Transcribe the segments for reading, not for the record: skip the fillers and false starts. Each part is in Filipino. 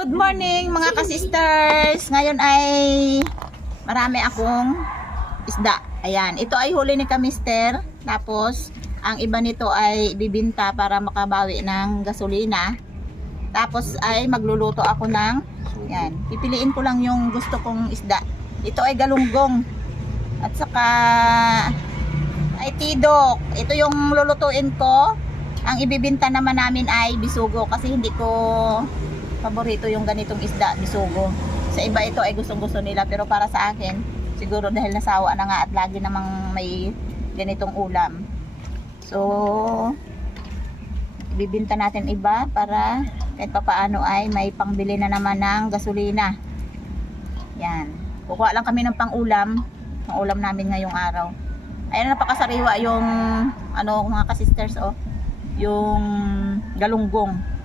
Good morning mga ka-sisters. Ngayon ay marami akong isda. Ayan, ito ay huli ni ka-mister. Tapos ang iba nito ay bibinta para makabawi ng gasolina. Tapos ay magluluto ako ng yan. Pipiliin ko lang yung gusto kong isda. Ito ay galunggong. At saka ay tidok. Ito yung lulutuin ko. Ang ibibinta naman namin ay bisugo kasi hindi ko paborito yung ganitong isda, bisugo. Sa iba ito ay gustong-gusto nila pero para sa akin, siguro dahil nasawa na nga at lagi namang may ganitong ulam. So, ibibinta natin iba para kahit papaano ay may pangbili na naman ng gasolina. Yan. Kukuha lang kami ng pang-ulam namin ngayong araw. Ayun, napakasariwa yung ano mga ka-sisters, oh, yung galunggong.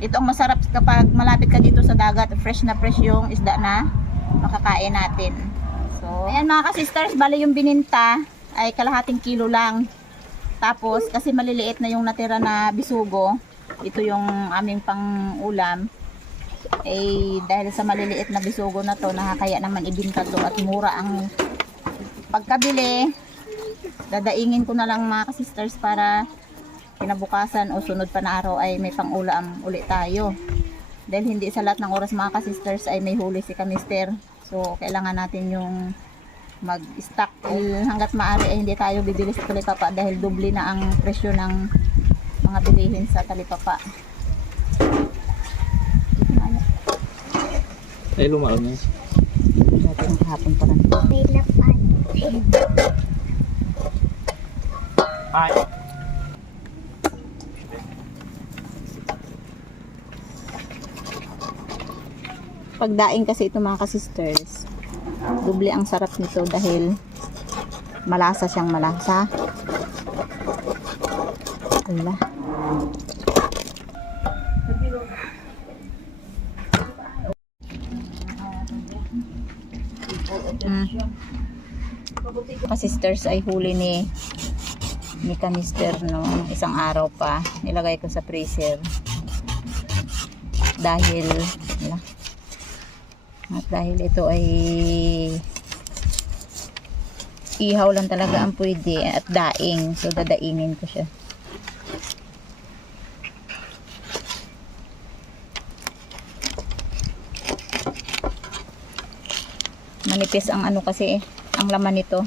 Ito ang masarap kapag malapit ka dito sa dagat, fresh na fresh yung isda na makakain natin. So, ayan mga ka-sisters, bali yung bininta ay kalahating kilo lang. Tapos, kasi maliliit na yung natira na bisugo, ito yung aming pang-ulam. Eh, dahil sa maliliit na bisugo na to, nakakaya naman ibinta to at mura ang pagkabili. Dadaingin ko na lang mga ka-sisters para kinabukasan o sunod pa na araw ay may pang-ulam ulit tayo. Dahil hindi sa lahat ng oras mga ka-sisters ay may huli si ka-mister. So, kailangan natin yung mag-stock. Hanggat maaari ay hindi tayo bibili sa talipapa dahil doble na ang presyo ng mga bilihin sa talipapa. Ay, lumaon na. Dati ng hapon pa rin. May lapan. Ay. Pagdaing kasi ito mga ka-sisters, doble ang sarap nito dahil malasa siyang malasa. Ala. Ka-sisters ay huli ni ka-mister no, isang araw pa. Nilagay ko sa freezer. Dahil at dahil ito ay ihaw lang talaga ang pwede at daing, so dadaingin ko siya. Manipis ang ano kasi ang laman nito,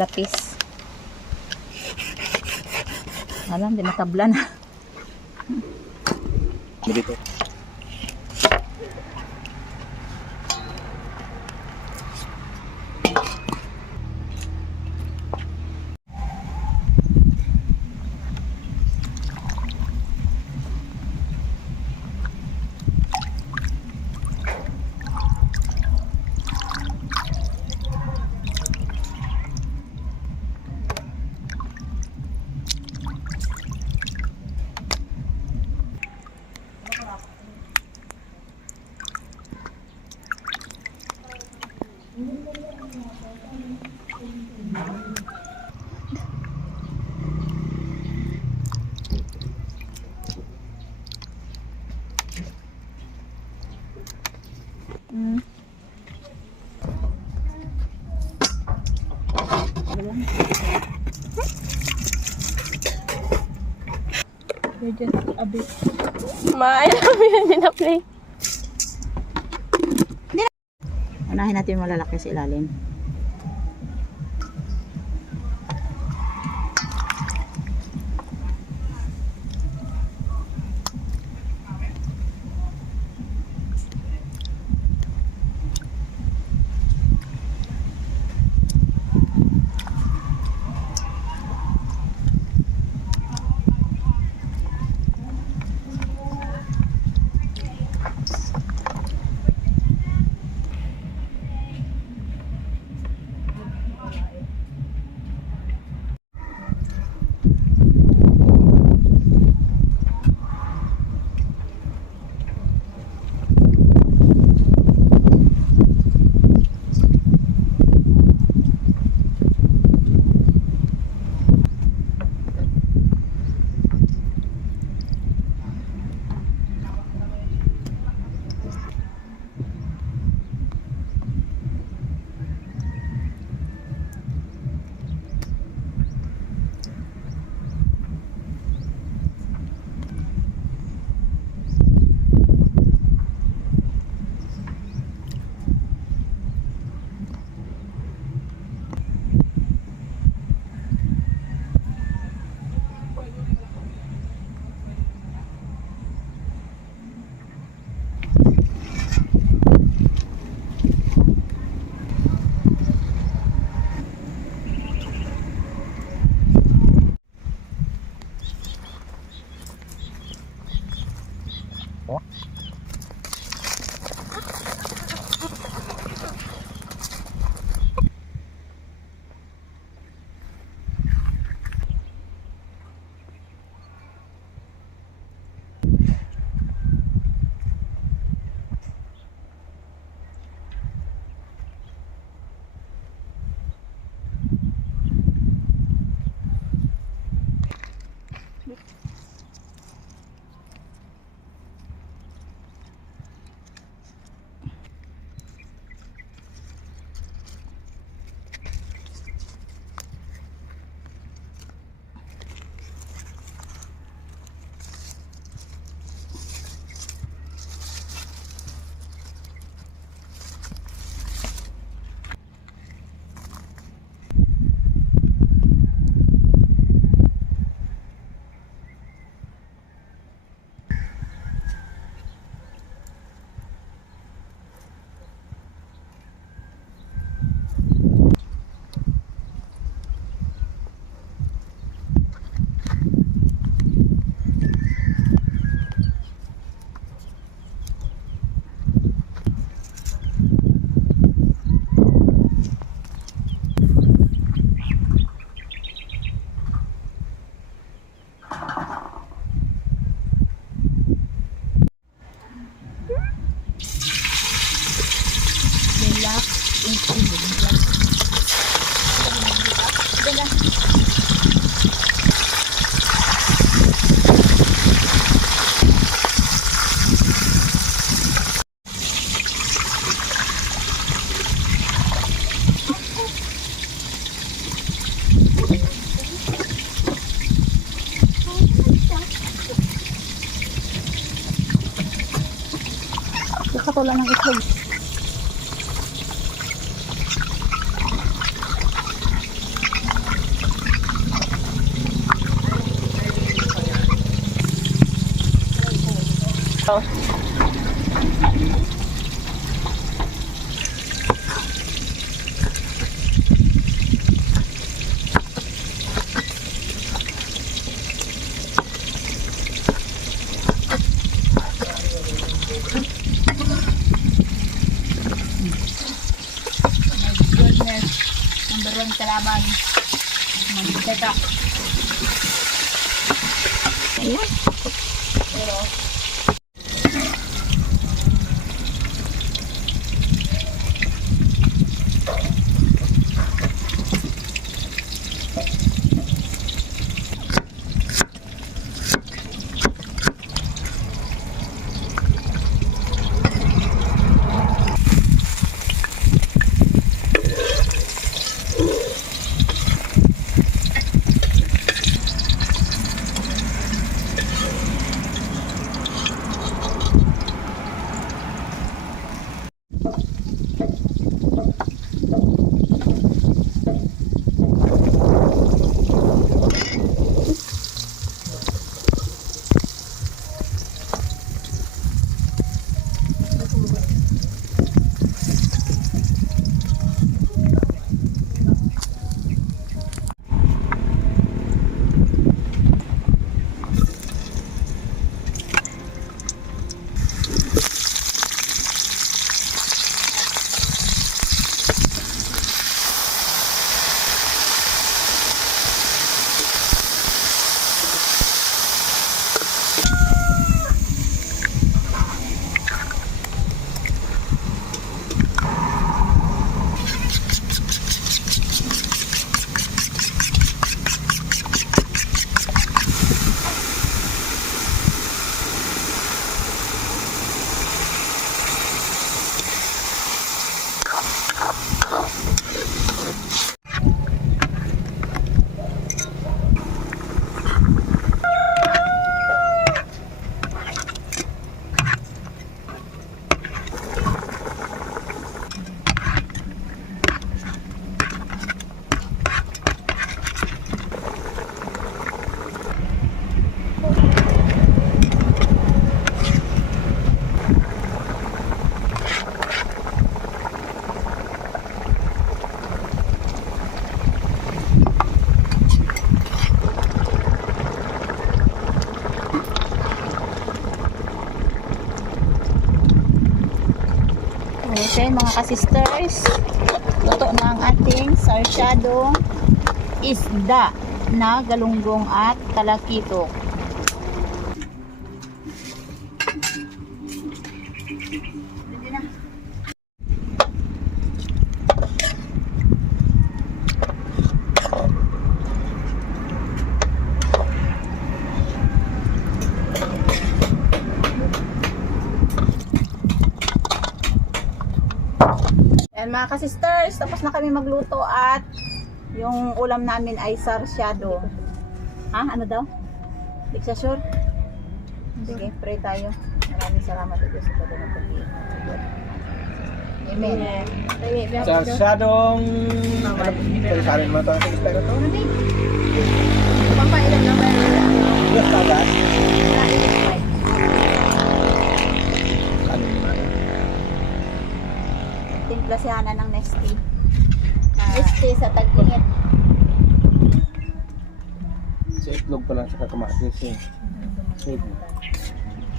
lapis. Alam, di matabla na. Dito. You're just a bit. Ma, alam mo yun, na-play. Unahin natin yung malalaki sa ilalim. Kakatulan ng itlog. Goodness. Number 1 kalaban. Mantika. Ayan. Pero, okay mga ka-sisters, luto na ang ating sarsyadong isda na galunggong at talakito. Yan mga ka-sisters, tapos na kami magluto at yung ulam namin ay sarsyado. Ha? Ano daw? Di ka sure? Sige, pray tayo. Maraming salamat Diyos sa pagod ng pag-ibig. Amen. Sarsyadong... Pero sa amin mo ito ang pero ito. Pampailan lang ba? Yes, tagas. Timpla si Hana ng Nesty. Nesty sa tag-init. Sa itlog pa lang sa kamatis eh. Sige.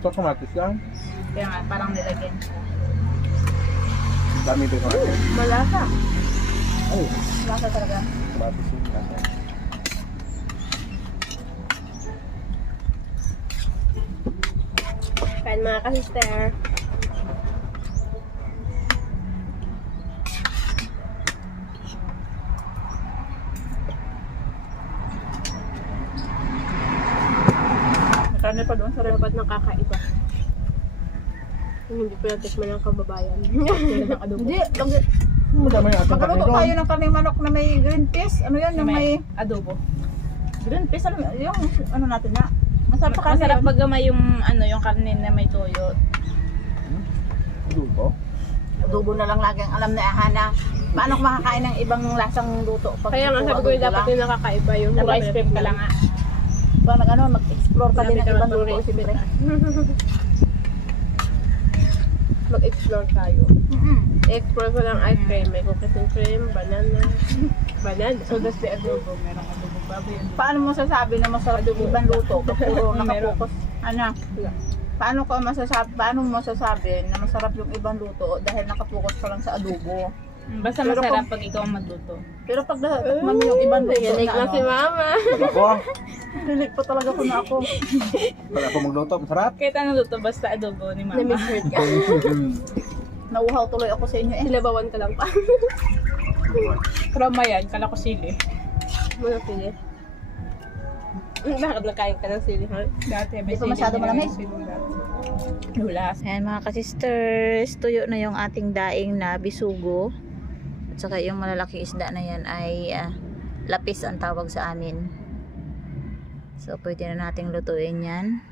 Ito kamatis lang. Kaya nga, parang nilagyan. Dami ito kamatis. Malasa. Ay, Malasa talaga. kamatis yun. Kain mga ka-sister. Karne pa doon sa rin. Dapat nakakaiba. Yung hindi pa natikman ng kababayan. Hindi, lang Madami yung ating magkaluto karne tayo doon. ng karning manok na may green peas. Ano yan? Yung may adobo. green peas. Ano, yung ano natin na. Masarap sa karne. Masarap yun. pag may yung ano yung karne na may toyo. Hindi adobo. Adobo na lang lagi ang alam ni Ahana. Paano ko makakain ng ibang lasang luto? Pag Kaya nga puro sabi ko adobo dapat lang? yung nakakaiba yung Nag-ice cream ka lang nga. Parang ano, mag-explore ka din ng Grabe ka ibang naman, luto, Ray. siyempre. Mag-explore tayo. Mm-mm. I-explore ko lang ice cream. May cookies and cream, banana. Banana. So, that's the adobo. Merong adobo baboy. Paano mo sasabi na masarap yung ibang luto? Pag puro Meron. nakapokus. Ano? Paano mo masasabi na masarap yung ibang luto dahil nakapokus ka lang sa adobo? Basta Pero masarap pag ikaw ang magluto. Pero pag natakman mo yung ibang luto Galing na si na ano, mama. Ako, hilig pa talaga ko na ako. pag ako magluto, masarap. Kahit anong luto, basta adobo ni mama. Na-misheard ka. Nauhaw tuloy ako sa inyo eh. Silabawan ka lang pa. Krama yan, kala ko sili. Muna pili. Bakit nakain ka ng sili, ha? Dati may Di pa masyado malamig. Lulas. Ayan mga ka-sisters, tuyo na yung ating daing na bisugo. At saka yung malalaking isda na yan ay lapis ang tawag sa amin. So pwede na nating lutuin yan.